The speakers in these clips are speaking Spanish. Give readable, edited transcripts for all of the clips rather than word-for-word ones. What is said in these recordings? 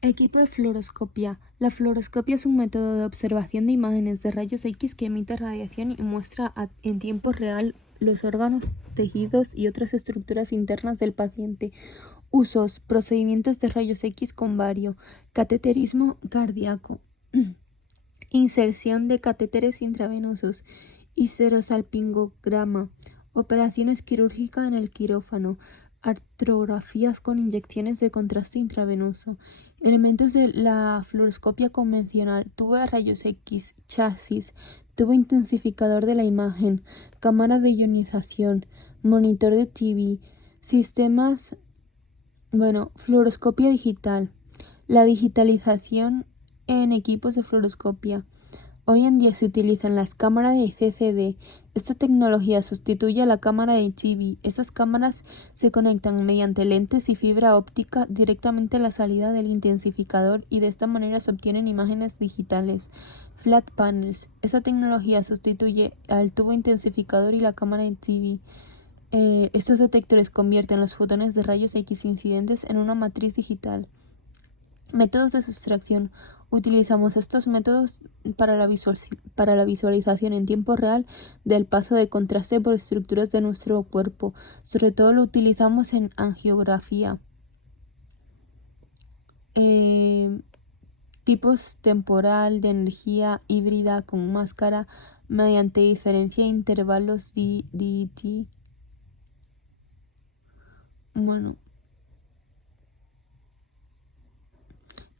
Equipo de fluoroscopia. La fluoroscopia es un método de observación de imágenes de rayos X que emite radiación y muestra en tiempo real los órganos, tejidos y otras estructuras internas del paciente. Usos: procedimientos de rayos X con bario, cateterismo cardíaco, inserción de catéteres intravenosos, histerosalpingograma, operaciones quirúrgicas en el quirófano, artrografías con inyecciones de contraste intravenoso. Elementos de la fluoroscopia convencional: tubo de rayos X, chasis, tubo intensificador de la imagen, cámara de ionización, monitor de TV, sistemas. Fluoroscopia digital. La digitalización en equipos de fluoroscopia. Hoy en día se utilizan las cámaras de CCD. Esta tecnología sustituye a la cámara de TV. Esas cámaras se conectan mediante lentes y fibra óptica directamente a la salida del intensificador y de esta manera se obtienen imágenes digitales. Flat panels. Esta tecnología sustituye al tubo intensificador y la cámara de TV. Estos detectores convierten los fotones de rayos X incidentes en una matriz digital. Métodos de sustracción. Utilizamos estos métodos para la visualización en tiempo real del paso de contraste por estructuras de nuestro cuerpo. Sobre todo lo utilizamos en angiografía. Tipos temporal de energía híbrida con máscara mediante diferencia de intervalos DT.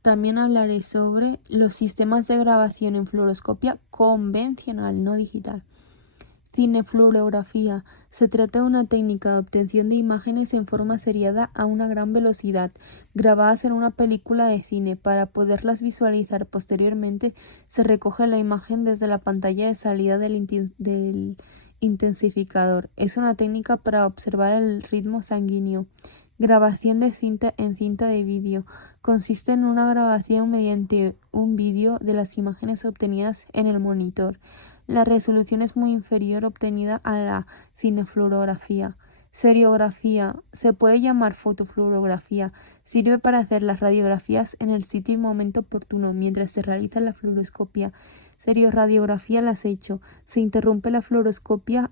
También hablaré sobre los sistemas de grabación en fluoroscopia convencional, no digital. Cinefluorografía. Se trata de una técnica de obtención de imágenes en forma seriada a una gran velocidad, grabadas en una película de cine. Para poderlas visualizar posteriormente, se recoge la imagen desde la pantalla de salida del intensificador. Es una técnica para observar el ritmo sanguíneo. Grabación de cinta en cinta de vídeo. Consiste en una grabación mediante un vídeo de las imágenes obtenidas en el monitor. La resolución es muy inferior obtenida a la cinefluorografía. Seriografía. Se puede llamar fotofluorografía. Sirve para hacer las radiografías en el sitio y momento oportuno mientras se realiza la fluoroscopia. Serioradiografía al acecho. Se interrumpe la fluoroscopia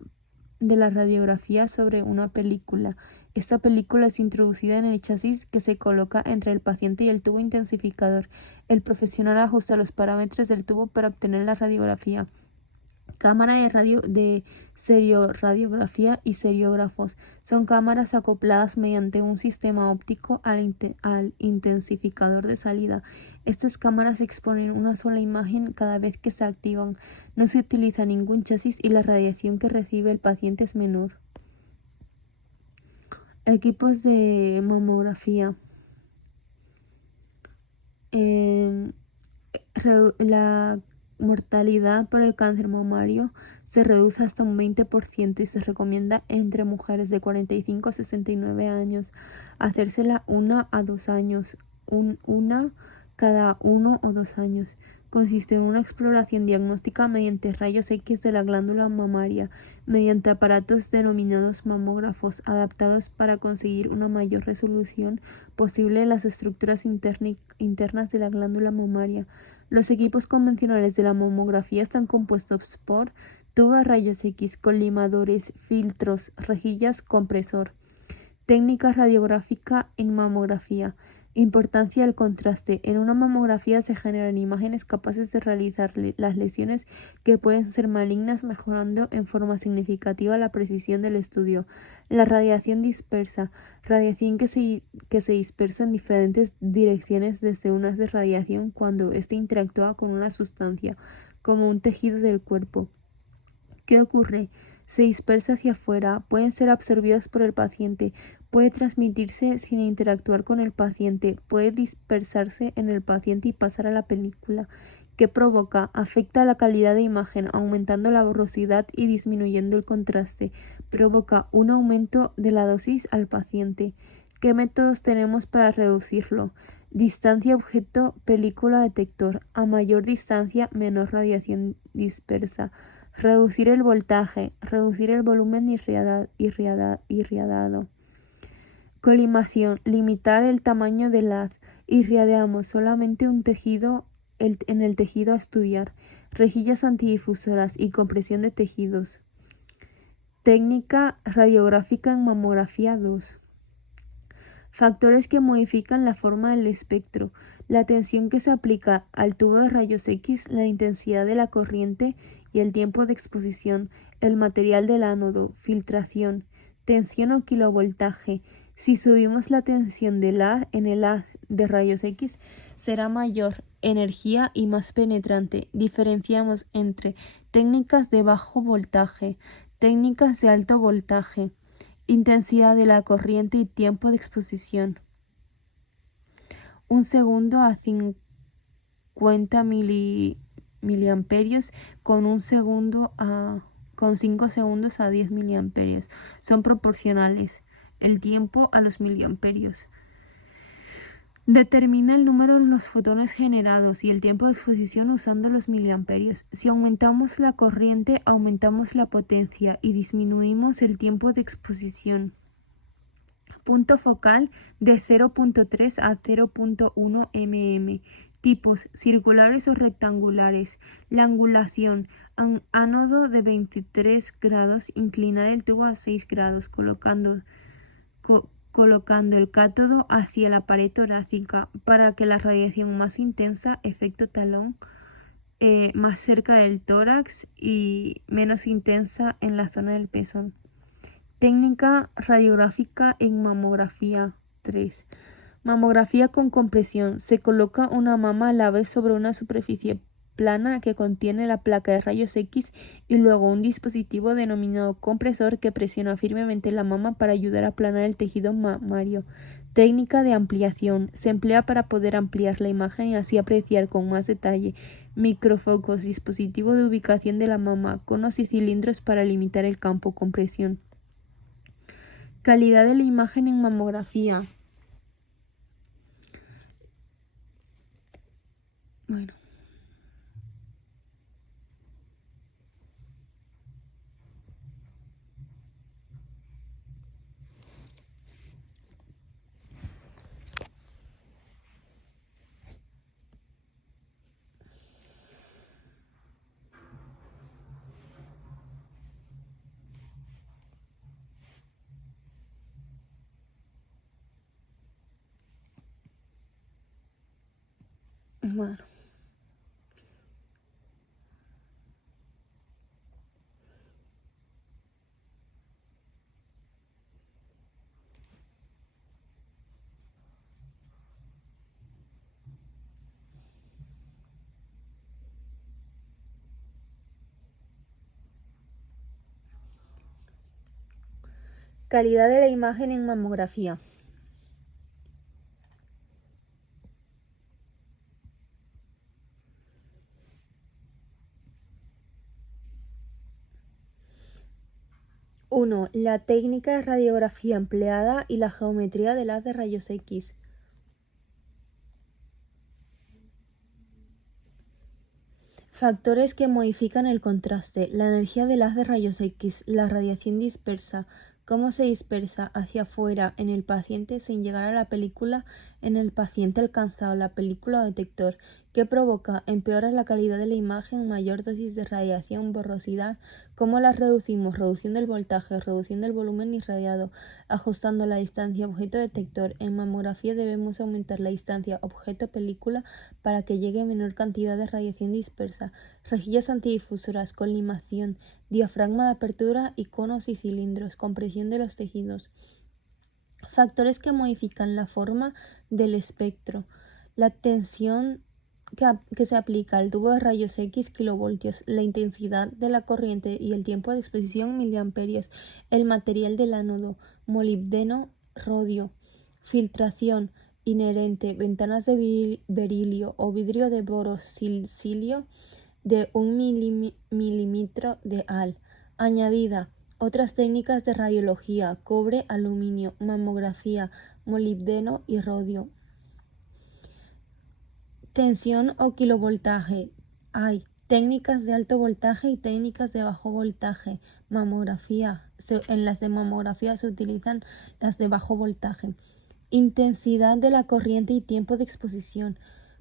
de la radiografía sobre una película. Esta película es introducida en el chasis que se coloca entre el paciente y el tubo intensificador. El profesional ajusta los parámetros del tubo para obtener la radiografía. Cámara de serioradiografía y seriógrafos. Son cámaras acopladas mediante un sistema óptico al intensificador de salida. Estas cámaras exponen una sola imagen cada vez que se activan. No se utiliza ningún chasis y la radiación que recibe el paciente es menor. Equipos de mamografía. La mortalidad por el cáncer mamario se reduce hasta un 20% y se recomienda entre mujeres de 45 a 69 años hacérsela 1 a 2 años, una cada 1 o 2 años. Consiste en una exploración diagnóstica mediante rayos X de la glándula mamaria, mediante aparatos denominados mamógrafos, adaptados para conseguir una mayor resolución posible de las estructuras internas de la glándula mamaria. Los equipos convencionales de la mamografía están compuestos por tubo de rayos X, colimadores, filtros, rejillas, compresor. Técnica radiográfica en mamografía. Importancia del contraste. En una mamografía se generan imágenes capaces de realizar las lesiones que pueden ser malignas, mejorando en forma significativa la precisión del estudio. La radiación dispersa. Radiación que se dispersa en diferentes direcciones desde un haz de radiación cuando éste interactúa con una sustancia, como un tejido del cuerpo. ¿Qué ocurre? Se dispersa hacia afuera, pueden ser absorbidas por el paciente, puede transmitirse sin interactuar con el paciente, puede dispersarse en el paciente y pasar a la película. ¿Qué provoca? Afecta la calidad de imagen, aumentando la borrosidad y disminuyendo el contraste. Provoca un aumento de la dosis al paciente. ¿Qué métodos tenemos para reducirlo? Distancia objeto película detector. A mayor distancia, menor radiación dispersa. Reducir el voltaje, reducir el volumen irradiado. Colimación. Limitar el tamaño del haz. Irradiamos solamente un tejido en el tejido a estudiar. Rejillas antidifusoras y compresión de tejidos. Técnica radiográfica en mamografía 2. Factores que modifican la forma del espectro. La tensión que se aplica al tubo de rayos X, la intensidad de la corriente y el tiempo de exposición, el material del ánodo, filtración, tensión o kilovoltaje. Si subimos la tensión en el haz de rayos X, será mayor energía y más penetrante. Diferenciamos entre técnicas de bajo voltaje, técnicas de alto voltaje, intensidad de la corriente y tiempo de exposición. 1 segundo a 50 miliamperios con 5 segundos a 10 miliamperios. Son proporcionales el tiempo a los miliamperios. Determina el número de los fotones generados y el tiempo de exposición usando los miliamperios. Si aumentamos la corriente, aumentamos la potencia y disminuimos el tiempo de exposición. Punto focal de 0.3 a 0.1 mm. Tipos circulares o rectangulares. La angulación. Ánodo de 23 grados. Inclinar el tubo a 6 grados colocando el cátodo hacia la pared torácica para que la radiación más intensa, efecto talón, más cerca del tórax y menos intensa en la zona del pezón. Técnica radiográfica en mamografía 3. Mamografía con compresión. Se coloca una mama a la vez sobre una superficie plana que contiene la placa de rayos X y luego un dispositivo denominado compresor que presiona firmemente la mama para ayudar a aplanar el tejido mamario. Técnica de ampliación. Se emplea para poder ampliar la imagen y así apreciar con más detalle. Microfocos, dispositivo de ubicación de la mama, conos y cilindros para limitar el campo, compresión. Calidad de la imagen en mamografía. Bueno. Bueno. Calidad de la imagen en mamografía. Uno. La técnica de radiografía empleada y la geometría del haz de rayos X. Factores que modifican el contraste. La energía del haz de rayos X, la radiación dispersa, cómo se dispersa hacia afuera en el paciente sin llegar a la película en el paciente alcanzado, la película o detector, que provoca, empeora la calidad de la imagen, mayor dosis de radiación, borrosidad, cómo las reducimos, reduciendo el voltaje, reduciendo el volumen irradiado, ajustando la distancia objeto-detector. En mamografía debemos aumentar la distancia objeto-película para que llegue menor cantidad de radiación dispersa. Rejillas antidifusoras, colimación, diafragma de apertura y conos y cilindros, compresión de los tejidos. Factores que modifican la forma del espectro. La tensión que se aplica al tubo de rayos X, kilovoltios, la intensidad de la corriente y el tiempo de exposición, miliamperios, el material del ánodo, molibdeno, rodio, filtración inherente, ventanas de berilio o vidrio de borosilicio de 1 milímetro de Al. Añadida. Otras técnicas de radiología, cobre, aluminio, mamografía, molibdeno y rodio. Tensión o kilovoltaje. Hay Técnicas de alto voltaje y técnicas de bajo voltaje. Mamografía. En las de mamografía se utilizan las de bajo voltaje. Intensidad de la corriente y tiempo de exposición.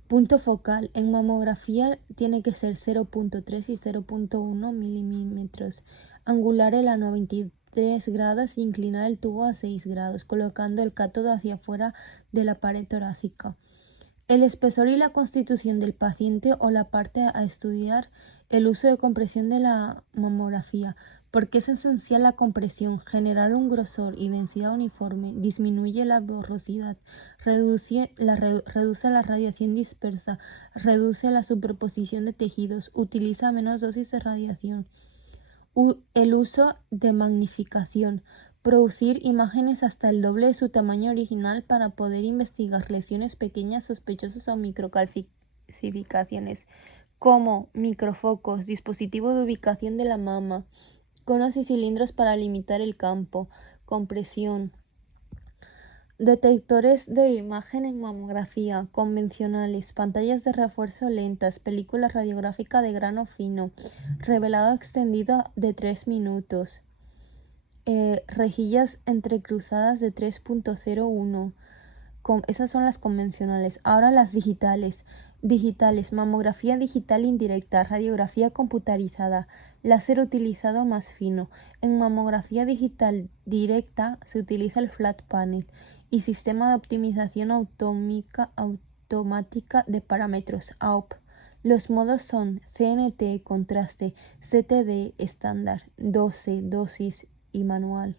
Punto focal. En mamografía tiene que ser 0.3 y 0.1 milímetros. Angular el ano a 23 grados e inclinar el tubo a 6 grados, colocando el cátodo hacia afuera de la pared torácica. El espesor y la constitución del paciente o la parte a estudiar. El uso de compresión de la mamografía. Porque es esencial la compresión, generar un grosor y densidad uniforme, disminuye la borrosidad, reduce la radiación dispersa, reduce la superposición de tejidos, utiliza menos dosis de radiación. El uso de magnificación. Producir imágenes hasta el doble de su tamaño original para poder investigar lesiones pequeñas sospechosas o microcalcificaciones, como microfocos, dispositivo de ubicación de la mama, conos y cilindros para limitar el campo, compresión. Detectores de imagen en mamografía convencionales, pantallas de refuerzo lentas, película radiográfica de grano fino, revelado extendido de 3 minutos. Rejillas entrecruzadas de 3.01. Esas son las convencionales. Ahora las digitales. Mamografía digital indirecta, radiografía computarizada, láser utilizado más fino. En mamografía digital directa se utiliza el flat panel y sistema de optimización automática de parámetros, AOP. Los modos son CNT, contraste, CTD, estándar, dosis y manual.